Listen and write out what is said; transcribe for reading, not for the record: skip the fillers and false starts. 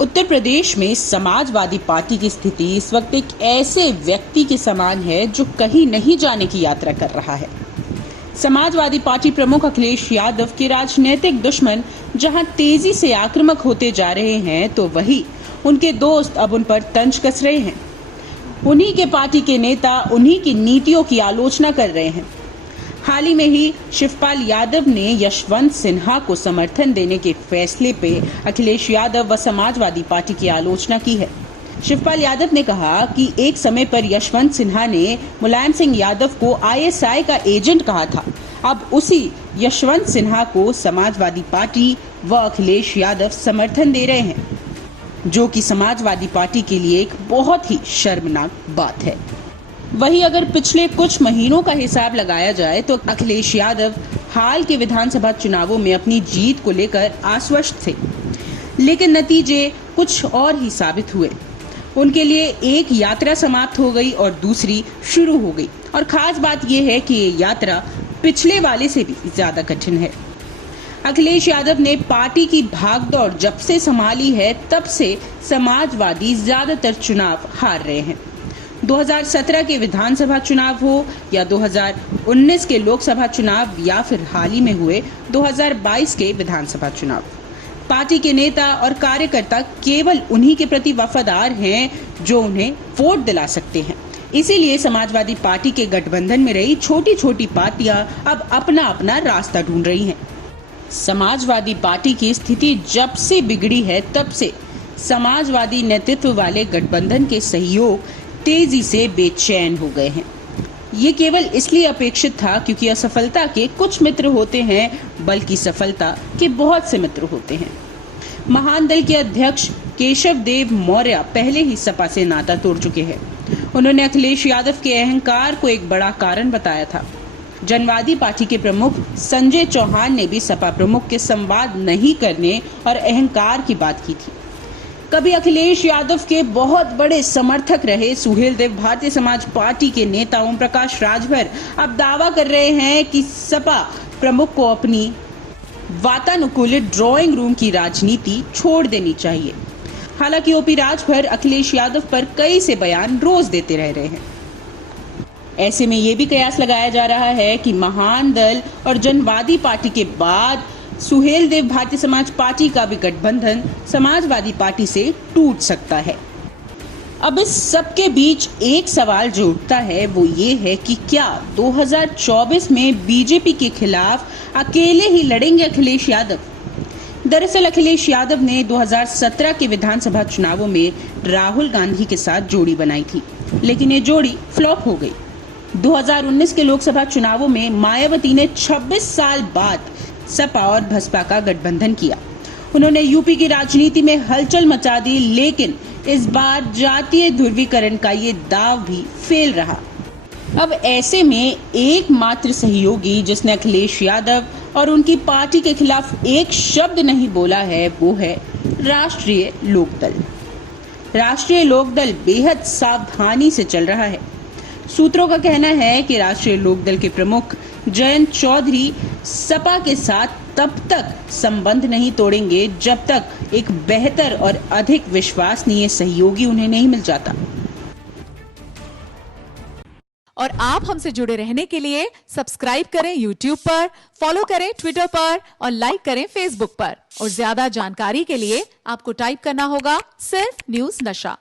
उत्तर प्रदेश में समाजवादी पार्टी की स्थिति इस वक्त एक ऐसे व्यक्ति के समान है जो कहीं नहीं जाने की यात्रा कर रहा है। समाजवादी पार्टी प्रमुख अखिलेश यादव के राजनीतिक दुश्मन जहां तेजी से आक्रामक होते जा रहे हैं, तो वहीं उनके दोस्त अब उन पर तंज कस रहे हैं। उन्हीं के पार्टी के नेता उन्हीं की नीतियों की आलोचना कर रहे हैं। हाल ही में ही शिवपाल यादव ने यशवंत सिन्हा को समर्थन देने के फैसले पे अखिलेश यादव व समाजवादी पार्टी की आलोचना की है। शिवपाल यादव ने कहा कि एक समय पर यशवंत सिन्हा ने मुलायम सिंह यादव को आईएसआई का एजेंट कहा था। अब उसी यशवंत सिन्हा को समाजवादी पार्टी व अखिलेश यादव समर्थन दे रहे हैं, जो कि समाजवादी पार्टी के लिए एक बहुत ही शर्मनाक बात है। वहीं अगर पिछले कुछ महीनों का हिसाब लगाया जाए तो अखिलेश यादव हाल के विधानसभा चुनावों में अपनी जीत को लेकर आश्वस्त थे, लेकिन नतीजे कुछ और ही साबित हुए। उनके लिए एक यात्रा समाप्त हो गई और दूसरी शुरू हो गई, और खास बात यह है कि ये यात्रा पिछले वाले से भी ज्यादा कठिन है। अखिलेश यादव ने पार्टी की भागदौड़ जब से संभाली है, तब से समाजवादी ज्यादातर चुनाव हार रहे हैं। 2017 के विधानसभा चुनाव हो या 2019 के लोकसभा चुनाव या फिर हाल ही में हुए 2022 के विधानसभा चुनाव, पार्टी के नेता और कार्यकर्ता केवल उन्हीं के प्रति वफादार हैं जो उन्हें वोट दिला सकते हैं। इसीलिए समाजवादी पार्टी के गठबंधन में रही छोटी छोटी पार्टियां अब अपना अपना रास्ता ढूंढ रही हैं। समाजवादी पार्टी की स्थिति जब से बिगड़ी है, तब से समाजवादी नेतृत्व वाले गठबंधन के सहयोग तेजी से बेचैन हो गए हैं। ये केवल इसलिए अपेक्षित था क्योंकि असफलता के कुछ मित्र होते हैं, बल्कि सफलता के बहुत से मित्र होते हैं। महान दल के अध्यक्ष केशव देव मौर्य पहले ही सपा से नाता तोड़ चुके हैं। उन्होंने अखिलेश यादव के अहंकार को एक बड़ा कारण बताया था। जनवादी पार्टी के प्रमुख संजय चौहान ने भी सपा प्रमुख के संवाद नहीं करने और अहंकार की बात की थी। कभी अखिलेश यादव के बहुत बड़े समर्थक रहे सुहेलदेव भारतीय समाज पार्टी के नेता ओम प्रकाश राजभर अब दावा कर रहे हैं कि सपा प्रमुख को अपनी वातानुकूलित ड्राइंग रूम की राजनीति छोड़ देनी चाहिए। हालांकि ओपी राजभर अखिलेश यादव पर कई से बयान रोज देते रह रहे हैं। ऐसे में ये भी कयास लगाया जा रहा है कि महान दल और जनवादी पार्टी के बाद सुहेलदेव भारतीय समाज पार्टी का भी गठबंधन समाजवादी पार्टी से टूट सकता है। अब इस सब के बीच एक सवाल जो उठता है वो ये है कि क्या 2024 में बीजेपी के खिलाफ अकेले ही लड़ेंगे अखिलेश यादव? दरअसल अखिलेश यादव ने 2017 के विधानसभा चुनावों में राहुल गांधी के साथ जोड़ी बनाई थी, लेकिन ये जोड़ी फ्लॉप हो गई। 2019 के लोकसभा चुनावों में मायावती ने 26 साल बाद सपा और बसपा का गठबंधन किया। उन्होंने यूपी की राजनीति में हलचल मचा दी, लेकिन इस बार जातीय ध्रुवीकरण का ये दाव भी फेल रहा। अब ऐसे में एकमात्र सहयोगी जिसने अखिलेश यादव और उनकी पार्टी के खिलाफ एक शब्द नहीं बोला है, वो है राष्ट्रीय लोकदल। राष्ट्रीय लोकदल बेहद सावधानी से चल रहा है। सूत्रों का कहना है कि राष्ट्रीय लोकदल के प्रमुख जयंत चौधरी सपा के साथ तब तक संबंध नहीं तोड़ेंगे जब तक एक बेहतर और अधिक विश्वसनीय सहयोगी उन्हें नहीं मिल जाता। और आप हमसे जुड़े रहने के लिए सब्सक्राइब करें YouTube पर, फॉलो करें Twitter पर और लाइक करें Facebook पर। और ज्यादा जानकारी के लिए आपको टाइप करना होगा सिर्फ न्यूज़ नशा।